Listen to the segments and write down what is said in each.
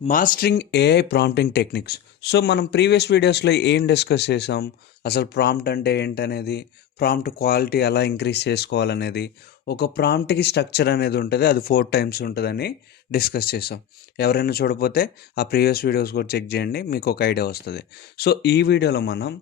Mastering AI prompting techniques. So, మనం previous వీడియోస్‌లో ఏం డిస్కస్ చేసాం? అసలు ప్రాంప్ట్ అంటే ఏంటనేది, ప్రాంప్ట్ క్వాలిటీ ఎలా ఇంక్రీజ్ చేసుకోవాలనేది, ఒక ప్రాంప్ట్‌కి స్ట్రక్చర్ అనేది ఉంటది. అది 4 టైమ్స్ ఉంటదని డిస్కస్ చేసాం. ఎవరైనా చూడకపోతే ఆ ప్రీవియస్ వీడియోస్ కూడా చెక్ చేయండి. మీకు ఒక ఐడియా వస్తది. సో, ఈ వీడియోలో మనం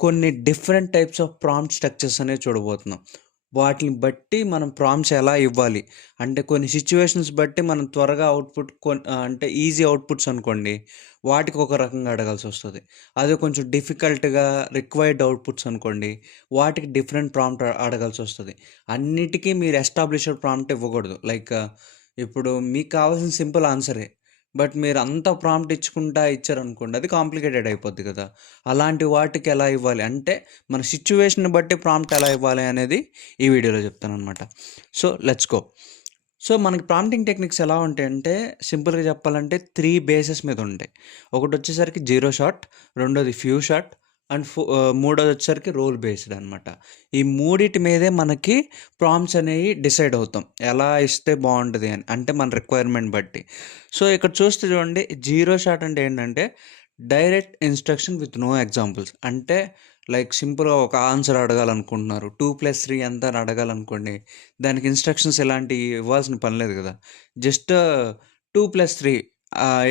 కొన్ని different types of prompt structures అనేవి చూడబోతున్నాం. వాటిని బట్టి మనం ప్రాంప్ట్స్ ఎలా ఇవ్వాలి? అంటే కొన్ని సిట్యుయేషన్స్ బట్టి మనం త్వరగా అవుట్‌పుట్ అంటే ఈజీ అవుట్‌పుట్స్ అనుకోండి, వాటికి ఒక రకంగా అడగాల్సొస్తది. అదే కొంచెం డిఫికల్ట్‌గా రిక్వైర్డ్ అవుట్‌పుట్స్ అనుకోండి, వాటికి డిఫరెంట్ ప్రాంప్ట్ అడగాల్సొస్తది. అన్నిటికి మీరు ఎస్టాబ్లిష్డ్ ప్రాంప్ట్ ఇవ్వకూడదు. లైక్ ఇప్పుడు మీకు కావాల్సిన సింపుల్ ఆన్సరే. బట్ మీరు అంత ప్రాంప్ట్ ఇచ్చుకుంటా ఇచ్చారనుకోండి, అది కాంప్లికేటెడ్ అయిపోద్ది కదా! అలాంటి వాటికి ఎలా ఇవ్వాలి? అంటే మన సిట్యుయేషన్‌ని బట్టి ప్రాంప్ట్ ఎలా ఇవ్వాలి అనేది ఈ వీడియోలో చెప్తాననమాట. So, let's go. సో, మనకి ప్రాంప్టింగ్ టెక్నిక్స్ ఎలా ఉంటాయంటే, సింపుల్‌గా చెప్పాలంటే 3 బేసెస్ మీద ఉంటాయి. ఒకటొచ్చేసరికి జీరో షాట్, రెండోది ఫ్యూ షాట్ అండ్ మూడోదొచ్చేసరికి రోల్ బేస్డ్ అనమాట. ఈ మూడిటి మీదే మనకి ప్రాంప్ట్స్ అనేవి డిసైడ్ అవుతాం. ఎలా ఇస్తే బావుంటది అని. అంటే మన రిక్వైర్మెంట్ బట్టి. సో, ఇక్కడ చూస్తే చూడండి, జీరో షాట్ అంటే ఏంటంటే, direct instruction with no examples. అంటే లైక్ సింపుల్‌గా ఒక ఆన్సర్ అడగాలనుకుంటున్నారు. 2+3 ఎంత అని అడగాలనుకోండి. దానికి ఇన్‌స్ట్రక్షన్స్ ఇలాంటియి ఇవ్వాల్సిన పని లేదు గదా! జస్ట్ 2+3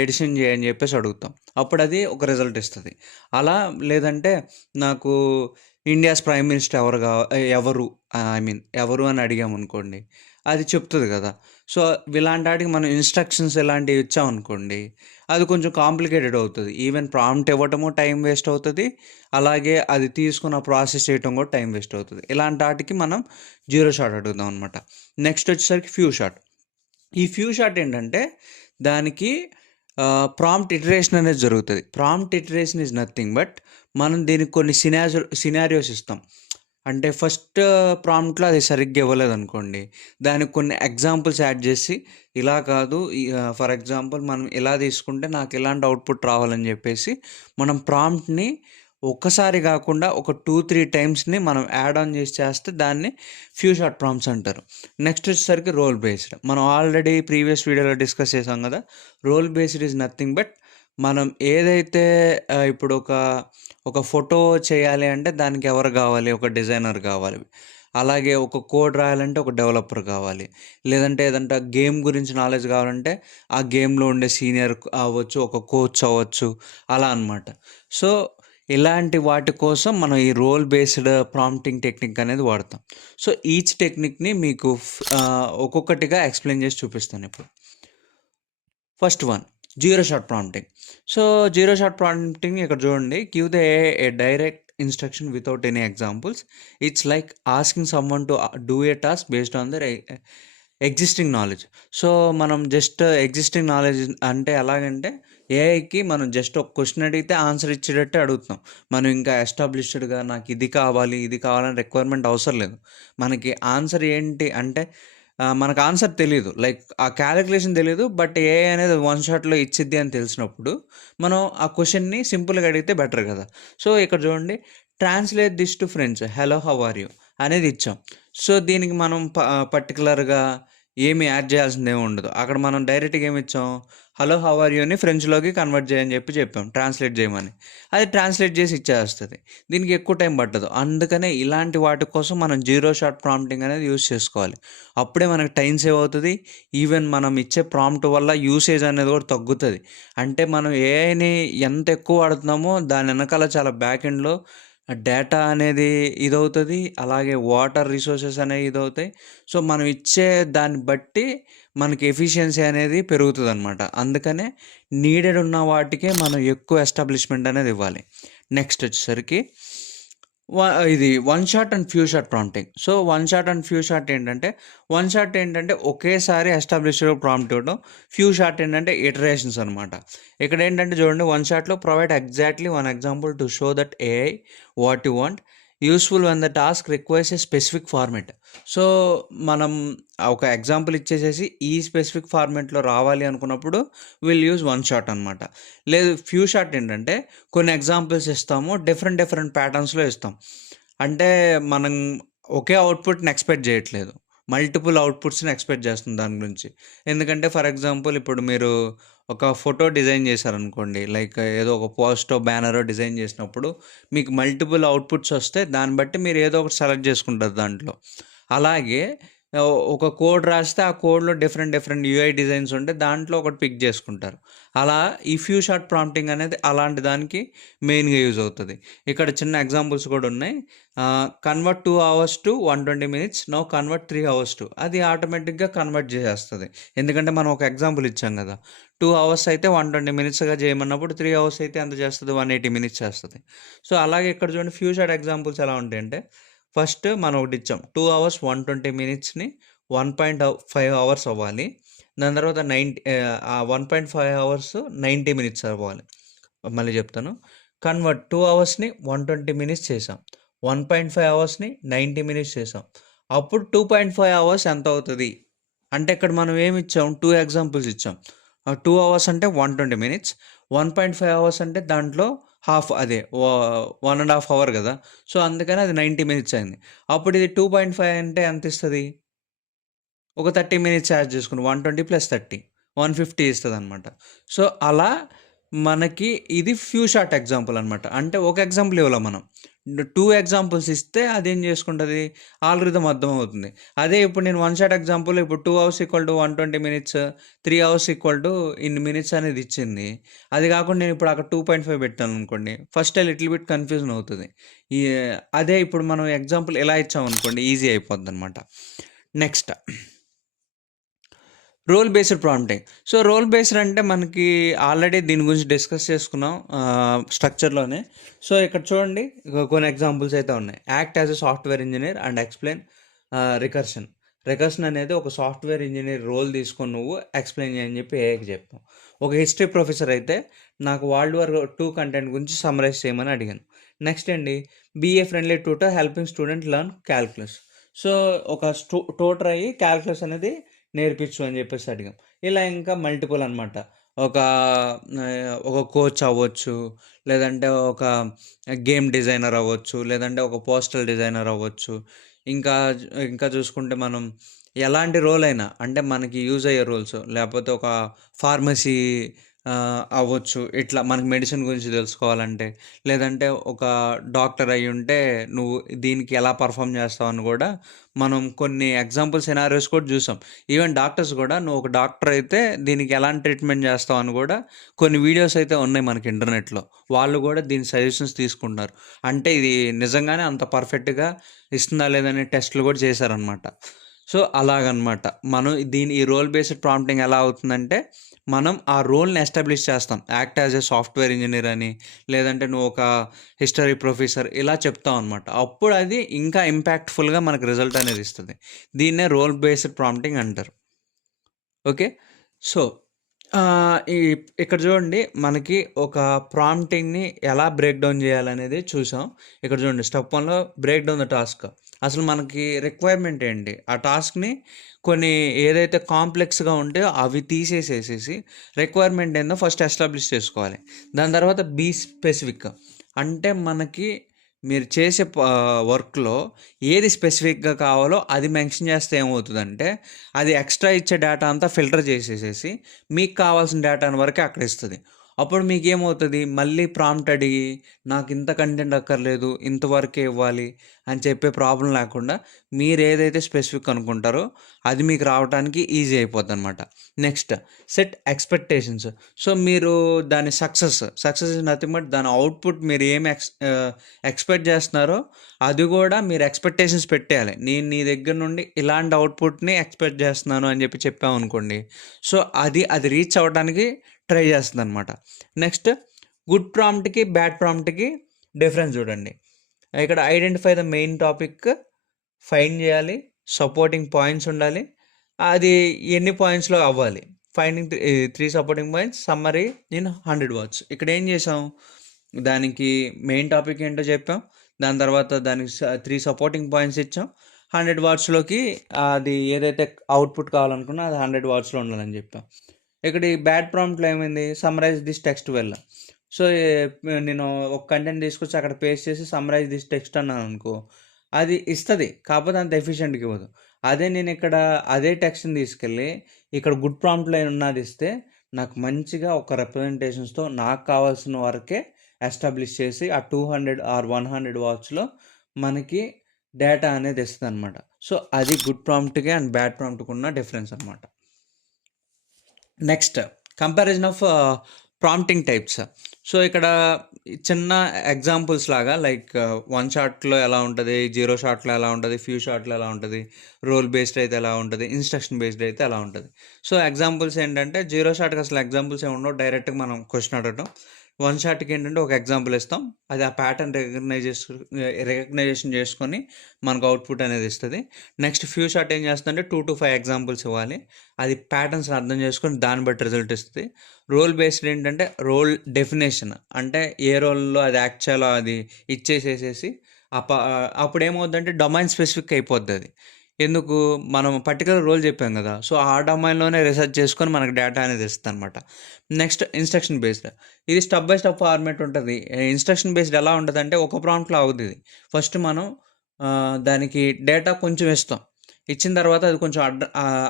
ఎడిషన్ జేయి అని జెప్పేసి అడుగుతాం. అప్పుడది ఒక రిజల్ట్ ఇస్తది. అలా లేదంటే నాకు ఇండియాస్ ప్రైమ్ మినిస్టర్ ఎవరు ఐ మీన్ ఎవరు అని అడిగామనుకోండి. అది చెప్తది గదా! సో, ఇలాంటాటికి మనం ఇన్‌స్ట్రక్షన్స్ ఇలాంటివి ఇచ్చామనుకోండి, అది కొంచెం కాంప్లికేటెడ్ అవుతది. ఈవెన్ ప్రాంప్ట్ ఇవ్వటము టైం వేస్ట్ అవుతది. అలాగే అది తీసుకొని ఆ ప్రాసెస్ చేయటం కూడా టైం వేస్ట్ అవుతది. ఇలాంటాటికి మనం జీరో షాట్ అడుగుదాం అనమాట. నెక్స్ట్ వచ్చేసరికి ఫ్యూ షాట్. ఈ ఫ్యూ షాట్ ఏంటంటే దానికి ప్రాంప్ట్ ఇటరేషన్ అనేది జరుగుతది. Prompt iteration is nothing but మనం దీనికి కొన్ని సినారియోస్ ఇస్తాం. అంటే ఫస్ట్ ప్రాంప్ట్‌లో అది సరిగ్గా ఇవ్వలేదనుకోండి, దానికి కొన్ని ఎగ్జాంపుల్స్ యాడ్ చేసి ఇలా కాదు ఫర్ ఎగ్జాంపుల్ మనం ఇలా తీసుకుంటే నాకు ఇలాంటి అవుట్‌పుట్ రావాలని చెప్పేసి మనం ప్రాంప్ట్‌ని ఒక్కసారి గాకుండా ఒక 2, 3 టైమ్స్‌ని మనం యాడ్ ఆన్ చేసి చేస్తే దాన్ని ఫ్యూ షార్ట్ ప్రాంప్ట్స్ అంటారు. నెక్స్ట్ వచ్చేసరికి రోల్ బేస్డ్. మనం ఆల్రెడీ ప్రీవియస్ వీడియోలో డిస్కస్ చేసాం గదా! Role based is nothing but మనం ఏదైతే ఇప్పుడు ఒక ఫోటో చేయాలి అంటే దానికి ఎవరు గావాలి? ఒక డిజైనర్ గావాలి. అలాగే ఒక కోడ్ రాయాలంటే ఒక డెవలపర్ కావాలి. లేదంటే ఏదంటే గేమ్ గురించి నాలెడ్జ్ కావాలంటే ఆ గేమ్‌లో ఉండే సీనియర్ అవ్వచ్చు, ఒక కోచ్ అవ్వచ్చు అలా అనమాట. సో, ఇలాంటి వాటి కోసం మనం ఈ రోల్ బేస్డ్ ప్రాంప్టింగ్ టెక్నిక్ అనేది వాడతాం. సో, ఈచ్ టెక్నిక్‌ని మీకు ఒక్కొక్కటిగా ఎక్స్‌ప్లెయిన్ చేసి చూపిస్తానిప్పుడు. First one zero shot prompting. So, zero shot prompting ఇక్కడ చూడండి. Give the AI a direct instruction without any examples. It's like asking someone to do a task based on their existing knowledge. So, మనం just existing knowledge అంటే ఎలాగంటే ఏఐకి మనం just ఒక question అడిగితే answer ఇచ్చేటట్టే అడుగుతున్నాం. మనం ఇంకా ఎస్టాబ్లిష్డ్‌గా నాకు ఇది కావాలి, ఇది కావాలని రిక్వైర్మెంట్ అవసరం లేదు. మనకి ఆన్సర్ ఏంటి అంటే మనకు ఆన్సర్ తెలీదు. లైక్ ఆ కాలిక్యులేషన్ తెలీదు. బట్ ఏఐ అనేది వన్ షాట్‌లో ఇచ్చిద్ది అని తెలిసినప్పుడు, మనం ఆ క్వెషన్‌ని సింపుల్‌గా అడిగితే బెటర్ గదా! సో, ఇక్కడ చూడండి, translate this to friends. Hello how are you అనేది ఇచ్చాం. సో, దీనికి మనం పర్టిక్యులర్‌గా ఏమి యాడ్ చేయాల్సిందేమి ఉండదు. అక్కడ మనం డైరెక్ట్‌గా ఏమిచ్చాం, హలో హౌ ఆర్ యూ అని ఫ్రెంచ్‌లోకి కన్వర్ట్ చేయని చెప్పాం. ట్రాన్స్‌లేట్ చేయమని. అది ట్రాన్స్‌లేట్ చేసి ఇచ్చేస్తది. దీనికి ఎక్కువ టైం పట్టదు. అందుకనే ఇలాంటి వాటి కోసం మనం జీరో షాట్ ప్రాంప్టింగ్ అనేది యూజ్ చేసుకోవాలి. అప్పుడే మనకు టైం సేవ్ అవుతది. ఈవెన్ మనం ఇచ్చే ప్రాంప్ట్ వల్ల యూసేజ్ అనేది కూడా తగ్గుతది. అంటే మనం ఏఐని ఎంత ఎక్కువ వాడుతున్నామో దాని ఎనకాల చాలా బ్యాక్ ఎండ్‌లో డేటా అనేది ఇదవుతది. అలాగే వాటర్ రిసోర్సెస్ అనేవి ఇదవుతాయి. సో, మనం ఇచ్చే దాన్ని బట్టి మనకి ఎఫిషియన్సీ అనేది పెరుగుతదనమాట. అందుకనే నీడెడ్ ఉన్న వాటికే మనం ఎక్కువ ఎస్టాబ్లిష్‌మెంట్ అనేది ఇవ్వాలి. నెక్స్ట్ వచ్చేసరికి వ ఇది one shot and few shot prompting. So, one shot and few shot ఏంటంటే, వన్ షాట్ ఏంటంటే ఒకేసారి ఎస్టాబ్లిష్డ్ ప్రాంప్ట్ ఇవ్వడం. ఫ్యూ షాట్ ఏంటంటే ఇటరేషన్స్ అనమాట. ఇక్కడేంటంటే చూడండి, వన్ షాట్‌లో provide exactly one example to show that AI what you want. Useful when the task requires a specific format. So, మనం ఒక ఎగ్జాంపుల్ ఇచ్చేసేసి ఈ స్పెసిఫిక్ ఫార్మాట్‌లో రావాలి అనుకున్నప్పుడు యూజ్ వన్ షాట్ అనమాట. లేదు ఫ్యూ షాట్ ఏంటంటే కొన్ని ఎగ్జాంపుల్స్ ఇస్తాము. డిఫరెంట్ డిఫరెంట్ ప్యాటర్న్స్‌లో ఇస్తాం. అంటే మనం ఒకే అవుట్‌పుట్‌ని ఎక్స్‌పెక్ట్ జేయట్లేదు. మల్టిపుల్ అవుట్‌పుట్స్‌ని ఎక్స్‌పెక్ట్ జేస్తున్నాం దాని గురించి. ఎందుకంటే ఫర్ ఎగ్జాంపుల్ ఇప్పుడు మీరు ఒక ఫోటో డిజైన్ చేశారనుకోండి, లైక్ ఏదో ఒక పోస్టో, బ్యానరో డిజైన్ చేసినప్పుడు మీకు మల్టిపుల్ అవుట్‌పుట్స్ వస్తే దాన్ని బట్టి మీరు ఏదో ఒకటి సెలెక్ట్ చేసుకుంటారు దాంట్లో. అలాగే ఒక కోడ్ రాస్తే ఆ కోడ్‌లో డిఫరెంట్ యూఐ డిజైన్స్ ఉంటే దాంట్లో ఒకటి పిక్ చేసుకుంటారు. అలా ఈ ఫ్యూ షాట్ ప్రాంప్టింగ్ అనేది అలాంటి దానికి మెయిన్‌గా యూజ్ అవుతది. ఇక్కడ చిన్న ఎగ్జాంపుల్స్ కూడా ఉన్నాయి. Convert 2 hours to 120 minutes, now convert 3 hours to, అది ఆటోమేటిక్‌గా కన్వర్ట్ చేసేస్తది. ఎందుకంటే మనం ఒక ఎగ్జాంపుల్ ఇచ్చాం కదా! 2 అవర్స్ అయితే 120 మినిట్స్‌గా చేయమన్నప్పుడు 3 అవర్స్ అయితే ఎంత చేస్తది? 180 మినిట్స్ చేస్తది. సో, అలాగే ఇక్కడ చూడండి ఫ్యూ షాట్ ఎగ్జాంపుల్స్ ఎలా ఉంటాయంటే, ఫస్ట్ మనం ఒకటి ఇచ్చాం. 2 అవర్స్ 120 మినిట్స్‌ని 1.5 అవర్స్ అవ్వాలి. దాని తర్వాత 1.5 అవర్స్ 90 మినిట్స్ అవ్వాలి. మళ్ళీ చెప్తాను. కన్వర్ట్ 2 అవర్స్‌ని 120 మినిట్స్ చేసాం. 1.5 అవర్స్‌ని 90 మినిట్స్ చేసాం. అప్పుడు 2.5 అవర్స్ ఎంత అవుతది? అంటే ఇక్కడ మనం ఏమి ఇచ్చాం? 2 ఎగ్జాంపుల్స్ ఇచ్చాం. 2 అవర్స్ అంటే 120 మినిట్స్. 1.5 అవర్స్ అంటే దాంట్లో హాఫ్, అదే 1½ అవర్ కదా! సో, అందుకని అది 90 మినిట్స్ అయింది. అప్పుడు ఇది 2.5 అంటే ఎంత ఇస్తది? ఒక 30 మినిట్స్ యాడ్ చేసుకుని 120 + 30 150 ఇస్తదనమాట. సో, అలా మనకి ఇది ఫ్యూ షాట్ ఎగ్జాంపుల్ అనమాట. అంటే ఒక ఎగ్జాంపుల్ ఇవ్వలే మనం. 2 ఎగ్జాంపుల్స్ ఇస్తే అదేం చేసుకుంటది? ఆల్‌గరిథం అర్థమవుతుంది. అదే ఇప్పుడు నేను వన్ షాట్ ఎగ్జాంపుల్, ఇప్పుడు 2 అవర్స్ = 120 మినిట్స్, 3 అవర్స్ ఇన్ని మినిట్స్ అనేది ఇచ్చింది. అది కాకుండా నేను ఇప్పుడు అక్కడ 2.5 పెట్టాననుకోండి, ఫస్ట్ లిటిల్ బిట్ కన్‌ఫ్యూజన్ అవుతది. ఈ అదే ఇప్పుడు మనం ఎగ్జాంపుల్ ఇలా ఇచ్చామనుకోండి, ఈజీ అయిపోద్దనమాట. Next role based prompting. So, role based అంటే మనకి ఆల్రెడీ దీని గురించి డిస్కస్ చేసుకున్నాం స్ట్రక్చర్‌లోనే. సో, ఇక్కడ చూడండి కొన్ని ఎగ్జాంపుల్స్ అయితే ఉన్నాయి. Act as a software engineer and explain recursion. Recursion అనేది ఒక సాఫ్ట్‌వేర్ ఇంజినీర్ రోల్ తీసుకొని నువ్వు ఎక్స్‌ప్లెయిన్ చేయని చెప్పి ఏఐకి చెప్తాం. ఒక హిస్టరీ ప్రొఫెసర్ అయితే నాకు వరల్డ్ వార్ 2 కంటెంట్ గురించి సమ్మరైజ్ చేయమని అడిగాను. నెక్స్ట్ అండి, be a friendly tutor helping student learn calculus. So, ఒక ట్యూటర్ అయ్యి కాలిక్యులస్ అనేది నేర్పించు అని చెప్పేసి అడిగాం. ఇలా ఇంకా మల్టిపుల్ అనమాట. ఒక ఒక కోచ్ అవ్వచ్చు, లేదంటే ఒక గేమ్ డిజైనర్ అవ్వచ్చు, లేదంటే ఒక పోస్టల్ డిజైనర్ అవ్వచ్చు. ఇంకా ఇంకా చూసుకుంటే మనం ఎలాంటి రోల్ అయినా, అంటే మనకి యూజ్ అయ్యే రోల్స్, లేకపోతే ఒక ఫార్మసీ అవ్వచ్చు. ఇట్లా మనకి మెడిసిన్ గురించి తెలుసుకోవాలంటే, లేదంటే ఒక డాక్టర్ అయ్యుంటే నువ్వు దీనికి ఎలా పర్ఫార్మ్ చేస్తావని కూడా మనం కొన్ని ఎగ్జాంపుల్ సినారియోస్ కూడా చూసాం. ఈవెన్ డాక్టర్స్ కూడా నువ్వు ఒక డాక్టర్ అయితే దీనికి ఎలాంటి ట్రీట్మెంట్ చేస్తావని కూడా కొన్ని వీడియోస్ అయితే ఉన్నాయి మనకి ఇంటర్నెట్‌లో. వాళ్ళు కూడా దీని సజెషన్స్ తీసుకుంటున్నారు. అంటే ఇది నిజంగానే అంత పర్ఫెక్ట్‌గా ఇస్తుందా లేదనే టెస్ట్‌లు కూడా చేశారనమాట. సో, అలాగనమాట. మనం ఈ రోల్ బేస్డ్ ప్రాంప్టింగ్ ఎలా అవుతుందంటే, మనం ఆ రోల్‌ని ఎస్టాబ్లిష్ చేస్తాం. Act as a software engineer అని, లేదంటే నువ్వు ఒక హిస్టరీ ప్రొఫెసర్ ఇలా చెప్తామనమాట. అప్పుడు అది ఇంకా ఇంపాక్ట్‌ఫుల్‌గా మనకు రిజల్ట్ అనేది ఇస్తది. దీన్నే రోల్ బేస్డ్ ప్రాంప్టింగ్ అంటారు. ఓకే. సో, ఇక్కడ చూడండి మనకి ఒక ప్రాంప్టింగ్‌ని ఎలా బ్రేక్ డౌన్ చేయాలనేది చూసాం. ఇక్కడ చూడండి స్టెప్ 1లో బ్రేక్ డౌన్ ద టాస్క్. అసలు మనకి రిక్వైర్మెంట్ ఏంటి? ఆ టాస్క్‌ని కొన్ని ఏదైతే కాంప్లెక్స్‌గా ఉంటాయో అవి తీసేసేసేసి రిక్వైర్మెంట్ ఏందో ఫస్ట్ ఎస్టాబ్లిష్ చేసుకోవాలి. దాని తర్వాత బీ స్పెసిఫిక్. అంటే మనకి మీరు చేసే వర్క్‌లో ఏది స్పెసిఫిక్‌గా కావాలో అది మెన్షన్ చేస్తే ఏమవుతదంటే, అది ఎక్స్ట్రా ఇచ్చే డేటా అంతా ఫిల్టర్ చేసేసేసి మీకు కావాల్సిన డేటాను వరకే అక్కడ ఇస్తది. అప్పుడు మీకేమవుతది, మళ్ళీ ప్రాంప్ట్ అడిగి నాకు ఇంత కంటెంట్ అక్కర్లేదు, ఇంతవరకే ఇవ్వాలి అని చెప్పే ప్రాబ్లమ్ లేకుండా మీరు ఏదైతే స్పెసిఫిక్ అనుకుంటారో అది మీకు రావటానికి ఈజీ అయిపోద్దనమాట. Next set expectations. సో, మీరు దాని సక్సెస్ ఈజ్ నథింగ్ బట్ దాని అవుట్‌పుట్ మీరు ఏమి ఎక్స్‌పెక్ట్ చేస్తున్నారో అది కూడా మీరు ఎక్స్‌పెక్టేషన్స్ పెట్టేయాలి. నేను నీ దగ్గర నుండి ఇలాంటి అవుట్‌పుట్‌ని ఎక్స్‌పెక్ట్ చేస్తున్నాను అని చెప్పామనుకోండి. సో, అది రీచ్ అవ్వడానికి ట్రై చేస్తదనమాట. నెక్స్ట్ గుడ్ ప్రాంప్ట్‌కి, బ్యాడ్ ప్రాంప్ట్‌కి డిఫరెన్స్ చూడండి. ఇక్కడ identify the main topic find చేయాలి. సపోర్టింగ్ పాయింట్స్ ఉండాలి. అది ఎన్ని పాయింట్స్‌లో అవ్వాలి. Finding 3 supporting points, summary in 100 words. ఇక్కడ ఏం చేసాం, దానికి మెయిన్ టాపిక్ ఏంటో చెప్పాం. దాని తర్వాత దానికి 3 సపోర్టింగ్ పాయింట్స్ ఇచ్చాం. 100 వర్డ్స్‌లోకి అది ఏదైతే అవుట్‌పుట్ కావాలనుకున్నా అది 100 వర్డ్స్‌లో ఉండాలని చెప్పాం. ఇక్కడ ఈ బ్యాడ్ ప్రాంప్ట్‌లో ఏమైంది, summarise this text well. So, నేను ఒక కంటెంట్ తీసుకొచ్చి అక్కడ పేస్ట్ చేసి సమ్మరైజ్ దిస్ టెక్స్ట్ అన్నాననుకో, అది ఇస్తది. కాకపోతే అంత ఎఫిషియెంట్‌గా ఇవ్వదు. అదే నేను ఇక్కడ అదే టెక్స్ట్‌ని తీసుకెళ్ళి ఇక్కడ గుడ్ ప్రాంప్ట్‌లో ఉన్నది ఇస్తే నాకు మంచిగా ఒక రిప్రజెంటేషన్స్తో నాకు కావాల్సిన వరకే ఎస్టాబ్లిష్ చేసి ఆ 200 ఆర్ 100 వాట్స్లో మనకి డేటా అనేది ఇస్తుంది అనమాట. సో అది గుడ్ ప్రాంప్ట్కి అండ్ బ్యాడ్ ప్రాంప్ట్కి ఉన్న డిఫరెన్స్ అనమాట. Next comparison of prompting types. So ఇక్కడ చిన్న ఎగ్జాంపుల్స్ లాగా లైక్ 1 షాట్లో ఎలా ఉంటుంది, 0 షాట్లో ఎలా ఉంటుంది, ఫ్యూ షాట్లో ఎలా ఉంటుంది, రోల్ బేస్డ్ అయితే ఎలా ఉంటుంది, ఇన్స్ట్రక్షన్ బేస్డ్ అయితే ఎలా ఉంటుంది. సో ఎగ్జాంపుల్స్ ఏంటంటే 0 షాట్కి అసలు ఎగ్జాంపుల్స్ ఏమి ఉండవు, డైరెక్ట్గా మనం క్వశ్చన్ అడగటం. 1 షాట్కి ఏంటంటే ఒక ఎగ్జాంపుల్ ఇస్తాం, అది ఆ ప్యాటర్న్ రికగ్నైజేషన్ చేసుకొని మనకు అవుట్పుట్ అనేది ఇస్తుంది. నెక్స్ట్ ఫ్యూ షాట్ ఏం చేస్తుందంటే 2 to 5 ఎగ్జాంపుల్స్ ఇవ్వాలి, అది ప్యాటర్న్స్ అర్థం చేసుకొని దాన్ని బట్టి రిజల్ట్ ఇస్తుంది. రోల్ బేస్డ్ ఏంటంటే రోల్ డెఫినేషన్, అంటే ఏ రోల్లో అది యాక్ట్ చేయాలో అది ఇచ్చేసేసేసి అప్పుడు ఏమవుతుందంటే డొమైన్ స్పెసిఫిక్ అయిపోద్ది అది. ఎందుకు, మనం పర్టికులర్ రోల్ చెప్పాం కదా, సో ఆ డొమైన్లోనే రీసెర్చ్ చేసుకొని మనకు డేటా అనేది ఇస్తుంది అనమాట. నెక్స్ట్ ఇన్స్ట్రక్షన్ బేస్డ్, ఇది స్టెప్ బై స్టెప్ ఫార్మేట్ ఉంటుంది. ఇన్స్ట్రక్షన్ బేస్డ్ ఎలా ఉంటుంది అంటే ఒక ప్రాంప్ట్లో అవుతుంది. ఫస్ట్ మనం దానికి డేటా కొంచెం ఇస్తాం, ఇచ్చిన తర్వాత అది కొంచెం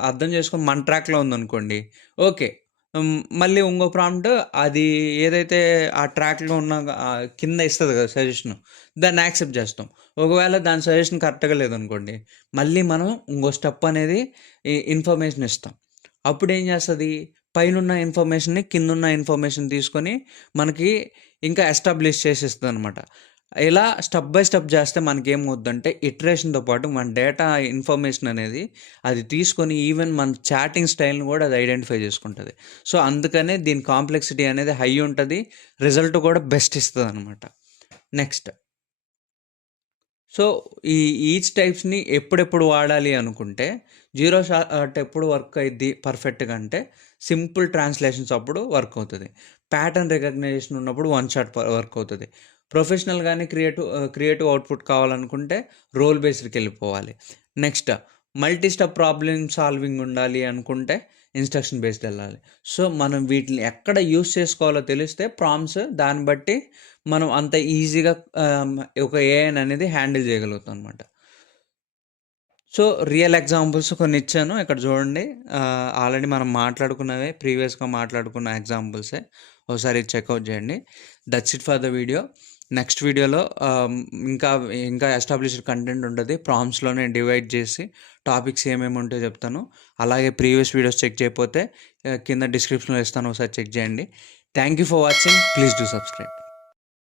అర్థం చేసుకొని మన ట్రాక్లో ఉందనుకోండి, ఓకే. మళ్ళీ ఇంకో ప్రాంప్ట్ అది ఏదైతే ఆ ట్రాక్లో ఉన్న కింద ఇస్తుంది కదా సజెషన్, దాన్ని యాక్సెప్ట్ చేస్తాం. ఒకవేళ దాని సజెషన్ కరెక్ట్గా లేదనుకోండి, మళ్ళీ మనం ఇంకో స్టెప్ అనేది ఇన్ఫర్మేషన్ ఇస్తాం. అప్పుడు ఏం చేస్తుంది, పైనున్న ఇన్ఫర్మేషన్ని కిందున్న ఇన్ఫర్మేషన్ తీసుకొని మనకి ఇంకా ఎస్టాబ్లిష్ చేసేస్తుంది అనమాట. ఇలా స్టెప్ బై స్టెప్ చేస్తే మనకేమవుద్దంటే ఇటరేషన్తో పాటు మన డేటా ఇన్ఫర్మేషన్ అనేది అది తీసుకొని ఈవెన్ మన చాటింగ్ స్టైల్ని కూడా అది ఐడెంటిఫై చేసుకుంటుంది. సో అందుకనే దీని కాంప్లెక్సిటీ అనేది హై ఉంటుంది, రిజల్ట్ కూడా బెస్ట్ ఇస్తుంది అనమాట. నెక్స్ట్, సో ఈచ్ టైప్స్ని ఎప్పుడెప్పుడు వాడాలి అనుకుంటే, 0 షాట్ ఎప్పుడు వర్క్ అయ్యిద్ది పర్ఫెక్ట్గా అంటే సింపుల్ ట్రాన్స్లేషన్స్ అప్పుడు వర్క్ అవుతుంది. ప్యాటర్న్ రికగ్నైజేషన్ ఉన్నప్పుడు 1 షాట్ వర్క్ అవుతుంది. ప్రొఫెషనల్ కానీ క్రియేటివ్ అవుట్పుట్ కావాలనుకుంటే రోల్ బేస్డ్కి వెళ్ళిపోవాలి. Next, multi step problem solving ఉండాలి అనుకుంటే ఇన్స్ట్రక్షన్ బేస్డ్ వెళ్ళాలి. సో మనం వీటిని ఎక్కడ యూస్ చేసుకోవాలో తెలిస్తే ప్రాంప్ట్స్ దాన్ని బట్టి మనం అంత ఈజీగా ఒక ఏఐని అనేది హ్యాండిల్ చేయగలుగుతాం అనమాట. సో రియల్ ఎగ్జాంపుల్స్ కొన్ని ఇచ్చాను ఇక్కడ చూడండి. ఆల్రెడీ మనం మాట్లాడుకున్నవే, ప్రీవియస్గా మాట్లాడుకున్న ఎగ్జాంపుల్సే, ఒకసారి చెక్అవుట్ చేయండి. That's it for the video. Next వీడియోలో ఇంకా ఇంకా ఎస్టాబ్లిష్డ్ కంటెంట్ ఉంటుంది, ప్రాంప్ట్స్లోనే డివైడ్ చేసి టాపిక్స్ ఏమేమి ఉంటాయో చెప్తాను. అలాగే ప్రీవియస్ వీడియోస్ చెక్ చేయకపోతే కింద డిస్క్రిప్షన్లో ఇస్తాను, ఒకసారి చెక్ చేయండి. Thank you for watching, please do subscribe.